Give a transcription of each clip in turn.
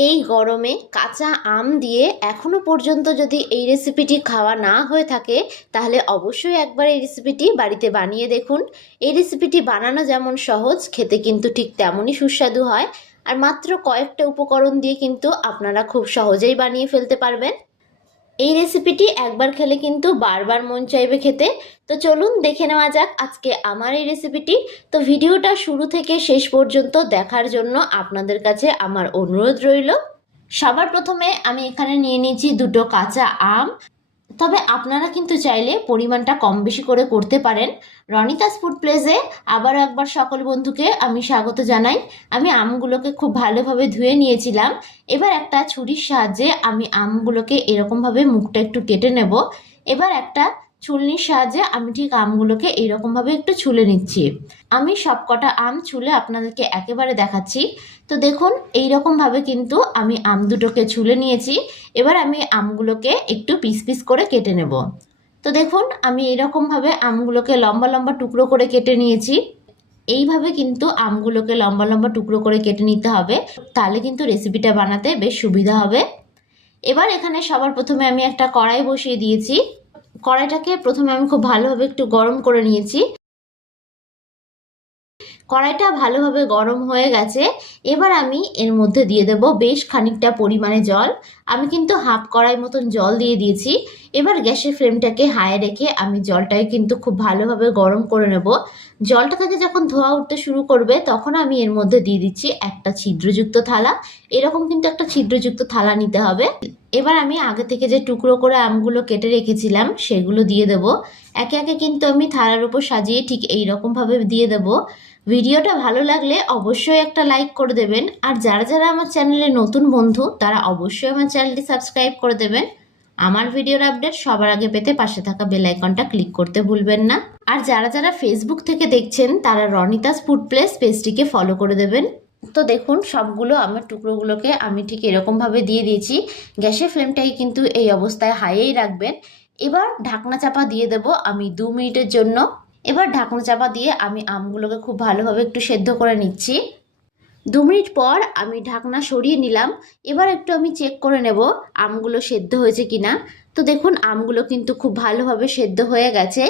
এই গরমে কাঁচা আম দিয়ে এখনও পর্যন্ত যদি এই রেসিপিটি খাওয়া না হয়ে থাকে, তাহলে অবশ্যই একবার এই রেসিপিটি বাড়িতে বানিয়ে দেখুন। এই রেসিপিটি বানানো যেমন সহজ, খেতে কিন্তু ঠিক তেমনই সুস্বাদু হয়। আর মাত্র কয়েকটা উপকরণ দিয়ে কিন্তু আপনারা খুব সহজেই বানিয়ে ফেলতে পারবেন। এই রেসিপিটি একবার খেলে কিন্তু বারবার মন চাইবে খেতে। তো চলুন দেখে নেওয়া যাক আজকে আমার এই রেসিপিটি তো ভিডিওটা শুরু থেকে শেষ পর্যন্ত দেখার জন্য আপনাদের কাছে আমার অনুরোধ রইল। সবার প্রথমে আমি এখানে নিয়ে নিয়েছি দুটো কাঁচা আম। তবে আপনারা কিন্তু চাইলে পরিমাণটা কম বেশি করে করতে পারেন। রনিতাস ফুড প্লেসে আবারও একবার সকল বন্ধুকে আমি স্বাগত জানাই। আমি আমগুলোকে খুব ভালোভাবে ধুয়ে নিয়েছিলাম। এবার একটা ছুরির সাহায্যে আমি আমগুলোকে এরকমভাবে মুখটা একটু কেটে নেব। এবার একটা ছুলনির সাহায্যে আমি ঠিক আমগুলোকে এইরকমভাবে একটু ছুলে নিচ্ছি। আমি সবকটা আম ছুলে আপনাদেরকে একেবারে দেখাচ্ছি। তো দেখুন এই রকমভাবে কিন্তু আমি আম দুটোকে ছুলে নিয়েছি। এবার আমি আমগুলোকে একটু পিস পিস করে কেটে নেব। তো দেখুন, আমি এইরকমভাবে আমগুলোকে লম্বা লম্বা টুকরো করে কেটে নিয়েছি। এইভাবে কিন্তু আমগুলোকে লম্বা লম্বা টুকরো করে কেটে নিতে হবে। তাহলে কিন্তু রেসিপিটা বানাতে বেশ সুবিধা হবে। এবার এখানে সবার প্রথমে আমি একটা কড়াই বসিয়ে দিয়েছি। কড়াইটাকে প্রথমে আমি খুব ভালোভাবে একটু গরম করে নিয়েছি। কড়াইটা ভালোভাবে গরম হয়ে গেছে। এবার আমি এর মধ্যে দিয়ে দেব বেশ খানিকটা পরিমাণে জল। আমি কিন্তু হাফ কড়াই মতন জল দিয়ে দিয়েছি। এবার গ্যাসের ফ্লেমটাকে হাই রেখে আমি জলটাকে কিন্তু খুব ভালোভাবে গরম করে নেব। জলটা থেকে যখন ধোয়া উঠতে শুরু করবে, তখন আমি এর মধ্যে দিয়ে দিচ্ছি একটা ছিদ্রযুক্ত থালা। এরকম কিন্তু একটা ছিদ্রযুক্ত থালা নিতে হবে। এবার আমি আগে থেকে যে টুকরো করে আমগুলো কেটে রেখেছিলাম, সেগুলো দিয়ে দেব। একে একে কিন্তু আমি থালার উপর সাজিয়ে ঠিক এই রকমভাবে দিয়ে দেব। ভিডিওটা ভালো লাগলে অবশ্যই একটা লাইক করে দেবেন। আর যারা যারা আমার চ্যানেলে নতুন বন্ধু, তারা অবশ্যই আমার চ্যানেলটি সাবস্ক্রাইব করে দেবেন। আমার ভিডিওর আপডেট সবার আগে পেতে পাশে থাকা বেল আইকনটা ক্লিক করতে ভুলবেন না। আর যারা যারা ফেসবুক থেকে দেখছেন, তারা রনিতাস ফুড প্লেস পেজটিকে ফলো করে দেবেন। তো দেখুন, সবগুলো আমার টুকরোগুলোকে আমি ঠিক এরকমভাবে দিয়ে দিয়েছি। গ্যাসের ফ্লেমটাই কিন্তু এই অবস্থায় হাইয়েই রাখবেন। এবার ঢাকনা চাপা দিয়ে দেব আমি দু মিনিটের জন্য। এবার ঢাকনা চাপা দিয়ে আমি আমগুলোকে খুব ভালোভাবে একটু সেদ্ধ করে নিচ্ছি। দু মিনিট পর আমি ঢাকনা সরিয়ে নিলাম। এবার একটু আমি চেক করে নেব আমগুলো সেদ্ধ হয়েছে কিনা। তো দেখুন, আমগুলো কিন্তু খুব ভালোভাবে সেদ্ধ হয়ে গেছে।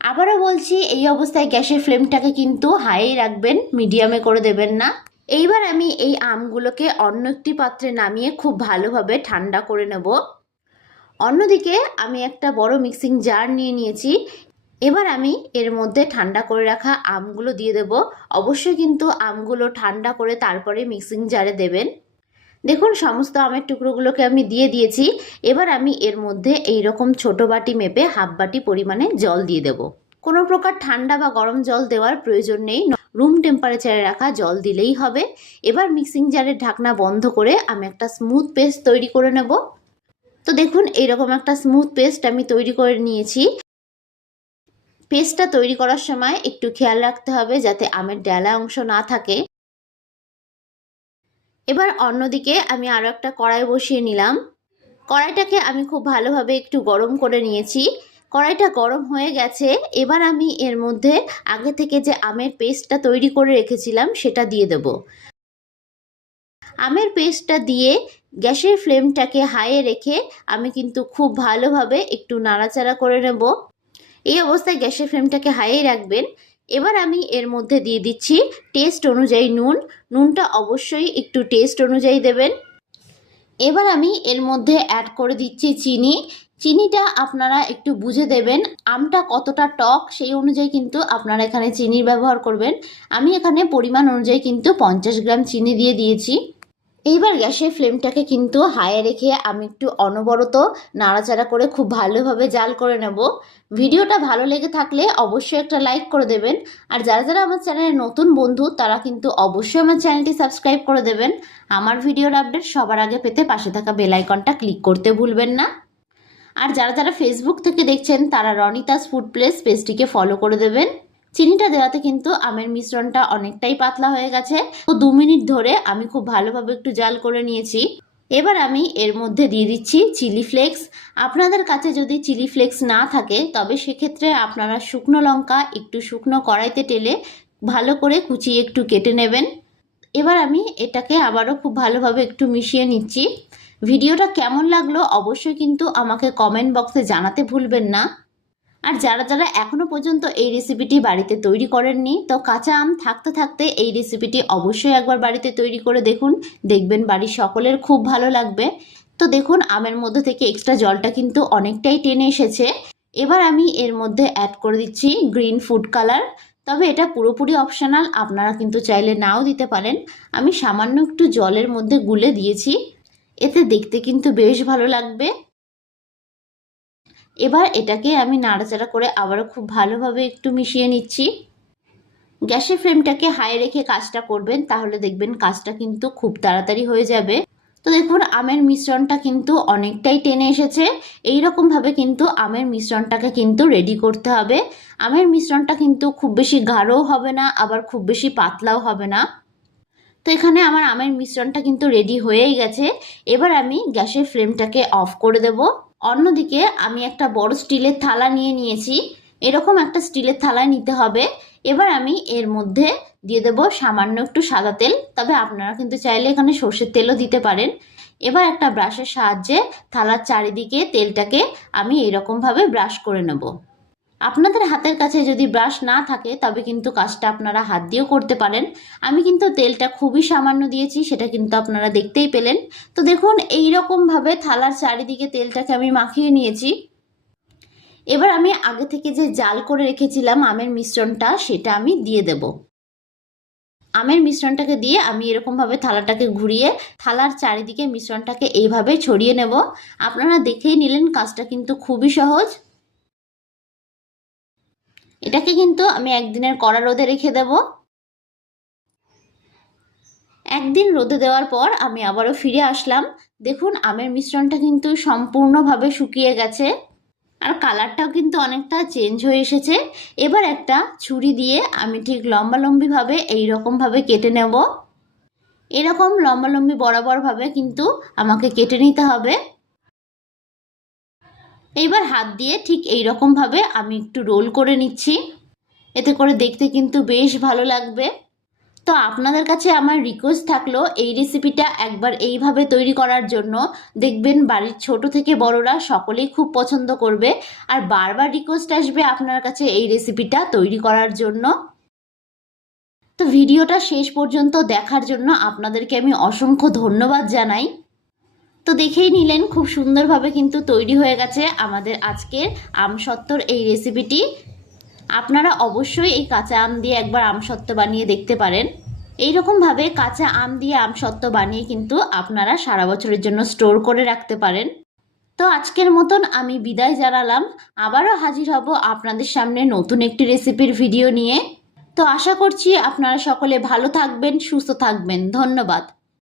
আবারও বলছি, এই অবস্থায় গ্যাসের ফ্লেমটাকে কিন্তু হাই রাখবেন, মিডিয়ামে করে দেবেন না। এইবার আমি এই আমগুলোকে অন্য একটি পাত্রে নামিয়ে খুব ভালোভাবে ঠান্ডা করে নেব। অন্যদিকে আমি একটা বড় মিক্সিং জার নিয়ে নিয়েছি। এবার আমি এর মধ্যে ঠান্ডা করে রাখা আমগুলো দিয়ে দেব। অবশ্যই কিন্তু আমগুলো ঠান্ডা করে তারপরে মিক্সিং জারে দেবেন। দেখুন, সমস্ত আমের টুকরোগুলোকে আমি দিয়ে দিয়েছি। এবার আমি এর মধ্যে এই রকম ছোট বাটি মেপে হাফ বাটি পরিমাণে জল দিয়ে দেব। কোনো প্রকার ঠান্ডা বা গরম জল দেওয়ার প্রয়োজন নেই। রুম টেম্পারেচারে রাখা জল দিলেই হবে। এবার মিক্সিং জারের ঢাকনা বন্ধ করে আমি একটা স্মুথ পেস্ট তৈরি করে নেব। তো দেখুন, এইরকম একটা স্মুথ পেস্ট আমি তৈরি করে নিয়েছি। পেস্টটা তৈরি করার সময় একটু খেয়াল রাখতে হবে যাতে আমের ডেলা অংশ না থাকে। এবার অন্যদিকে আমি আরও একটা কড়াই বসিয়ে নিলাম। কড়াইটাকে আমি খুব ভালোভাবে একটু গরম করে নিয়েছি। কড়াইটা গরম হয়ে গেছে। এবার আমি এর মধ্যে আগে থেকে যে আমের পেস্টটা তৈরি করে রেখেছিলাম সেটা দিয়ে দেব। আমের পেস্টটা দিয়ে গ্যাসের ফ্লেমটাকে হাইয়ে রেখে আমি কিন্তু খুব ভালোভাবে একটু নাড়াচাড়া করে নেব। এই অবস্থায় গ্যাসের ফ্লেমটাকে হাইয়ে রাখবেন। এবার আমি এর মধ্যে দিয়ে দিচ্ছি টেস্ট অনুযায়ী নুন। নুনটা অবশ্যই একটু টেস্ট অনুযায়ী দেবেন। এবার আমি এর মধ্যে অ্যাড করে দিচ্ছি চিনি। চিনিটা আপনারা একটু বুঝে দেবেন, আমটা কতটা টক সেই অনুযায়ী কিন্তু আপনারা এখানে চিনির ব্যবহার করবেন। আমি এখানে পরিমাণ অনুযায়ী কিন্তু পঞ্চাশ গ্রাম চিনি দিয়ে দিয়েছি। এইবার গ্যাসের ফ্লেমটাকে কিন্তু হাইয়ে রেখে আমি একটু অনবরত নাড়াচাড়া করে খুব ভালোভাবে জাল করে নেব। ভিডিওটা ভালো লেগে থাকলে অবশ্যই একটা লাইক করে দেবেন। আর যারা যারা আমার চ্যানেলে নতুন বন্ধু, তারা কিন্তু অবশ্যই আমার চ্যানেলটি সাবস্ক্রাইব করে দেবেন। আমার ভিডিওর আপডেট সবার আগে পেতে পাশে থাকা বেল আইকনটা ক্লিক করতে ভুলবেন না। আর যারা যারা ফেসবুক থেকে দেখছেন, তারা রনিতাস ফুড প্লেস পেজটিকে ফলো করে দেবেন। চিনিটা দেওয়াতে কিন্তু আমের মিশ্রণটা অনেকটাই পাতলা হয়ে গেছে। তো দু মিনিট ধরে আমি খুব ভালোভাবে একটু জাল করে নিয়েছি। এবার আমি এর মধ্যে দিয়ে দিচ্ছি চিলি ফ্লেক্স। আপনাদের কাছে যদি চিলি ফ্লেক্স না থাকে, তবে সেক্ষেত্রে আপনারা শুকনো লঙ্কা একটু শুকনো কড়াইতে টেলে ভালো করে কুচিয়ে একটু কেটে নেবেন। এবার আমি এটাকে আবারও খুব ভালোভাবে একটু মিশিয়ে নিচ্ছি। ভিডিওটা কেমন লাগল অবশ্যই কিন্তু আমাকে কমেন্ট বক্সে জানাতে ভুলবেন না। আর যারা যারা এখনও পর্যন্ত এই রেসিপিটি বাড়িতে তৈরি করেননি, তো কাঁচা আম থাকতে থাকতে এই রেসিপিটি অবশ্যই একবার বাড়িতে তৈরি করে দেখুন। দেখবেন বাড়ির সকলের খুব ভালো লাগবে। তো দেখুন, আমের মধ্যে থেকে এক্সট্রা জলটা কিন্তু অনেকটাই টেনে এসেছে। এবার আমি এর মধ্যে অ্যাড করে দিচ্ছি গ্রিন ফুড কালার তবে এটা পুরোপুরি অপশনাল আপনারা কিন্তু চাইলে নাও দিতে পারেন। আমি সামান্য একটু জলের মধ্যে গুলে দিয়েছি। এতে দেখতে কিন্তু বেশ ভালো লাগবে। এবার এটাকে আমি নাড়াচাড়া করে আবারও খুব ভালোভাবে একটু মিশিয়ে নিচ্ছি। গ্যাসের ফ্লেমটাকে হাই রেখে কাজটা করবেন, তাহলে দেখবেন কাজটা কিন্তু খুব তাড়াতাড়ি হয়ে যাবে। তো দেখুন, আমের মিশ্রণটা কিন্তু অনেকটাই টেনে এসেছে। এই ভাবে কিন্তু আমের মিশ্রণটাকে কিন্তু রেডি করতে হবে। আমের মিশ্রণটা কিন্তু খুব বেশি গাঢ়ও হবে না, আবার খুব বেশি পাতলাও হবে না। তো এখানে আমার আমের মিশ্রণটা কিন্তু রেডি হয়েই গেছে। এবার আমি গ্যাসের ফ্লেমটাকে অফ করে দেব। অন্যদিকে আমি একটা বড় স্টিলের থালা নিয়ে নিয়েছি। এরকম একটা স্টিলের থালায় নিতে হবে। এবার আমি এর মধ্যে দিয়ে দেব সামান্য একটু সাদা তেল। তবে আপনারা কিন্তু চাইলে এখানে সর্ষের তেলও দিতে পারেন। এবার একটা ব্রাশের সাহায্যে থালার চারিদিকে তেলটাকে আমি এরকমভাবে ব্রাশ করে নেব। আপনাদের হাতের কাছে যদি ব্রাশ না থাকে, তবে কিন্তু কাজটা আপনারা হাত দিয়েও করতে পারেন। আমি কিন্তু তেলটা খুবই সামান্য দিয়েছি, সেটা কিন্তু আপনারা দেখতেই পেলেন। তো দেখুন এই ভাবে থালার চারিদিকে তেলটাকে আমি মাখিয়ে নিয়েছি। এবার আমি আগে থেকে যে জাল করে রেখেছিলাম আমের মিশ্রণটা, সেটা আমি দিয়ে দেব। আমের মিশ্রণটাকে দিয়ে আমি এরকমভাবে থালাটাকে ঘুরিয়ে, থালার চারিদিকে মিশ্রণটাকে এইভাবে ছড়িয়ে নেব। আপনারা দেখেই নিলেন, কাজটা কিন্তু খুবই সহজ। এটাকে কিন্তু আমি একদিনের কড়া রোদে রেখে দেব। একদিন রোদে দেওয়ার পর আমি আবারও ফিরে আসলাম। দেখুন, আমের মিশ্রণটা কিন্তু সম্পূর্ণভাবে শুকিয়ে গেছে আর কালারটাও কিন্তু অনেকটা চেঞ্জ হয়ে এসেছে। এবার একটা ছুরি দিয়ে আমি ঠিক লম্বালম্বিভাবে এইরকমভাবে কেটে নেব। এরকম লম্বালম্বি বরাবরভাবে কিন্তু আমাকে কেটে নিতে হবে। এইবার হাত দিয়ে ঠিক এই ভাবে আমি একটু রোল করে নিচ্ছি। এতে করে দেখতে কিন্তু বেশ ভালো লাগবে। তো আপনাদের কাছে আমার রিকোয়েস্ট থাকল এই রেসিপিটা একবার এইভাবে তৈরি করার জন্য। দেখবেন বাড়ির ছোট থেকে বড়রা সকলেই খুব পছন্দ করবে। আর বারবার রিকোয়েস্ট আসবে আপনার কাছে এই রেসিপিটা তৈরি করার জন্য। তো ভিডিওটা শেষ পর্যন্ত দেখার জন্য আপনাদেরকে আমি অসংখ্য ধন্যবাদ জানাই। তো দেখেই নিলেন, খুব সুন্দরভাবে কিন্তু তৈরি হয়ে গেছে আমাদের আজকের আমসত্ত্বর এই রেসিপিটি আপনারা অবশ্যই এই কাঁচা আম দিয়ে একবার আমসত্ত্ব বানিয়ে দেখতে পারেন। এইরকমভাবে কাঁচা আম দিয়ে আমসত্ত্ব বানিয়ে কিন্তু আপনারা সারা বছরের জন্য স্টোর করে রাখতে পারেন। তো আজকের মতন আমি বিদায় জানালাম। আবারও হাজির হব আপনাদের সামনে নতুন একটি রেসিপির ভিডিও নিয়ে। তো আশা করছি আপনারা সকলে ভালো থাকবেন, সুস্থ থাকবেন। ধন্যবাদ।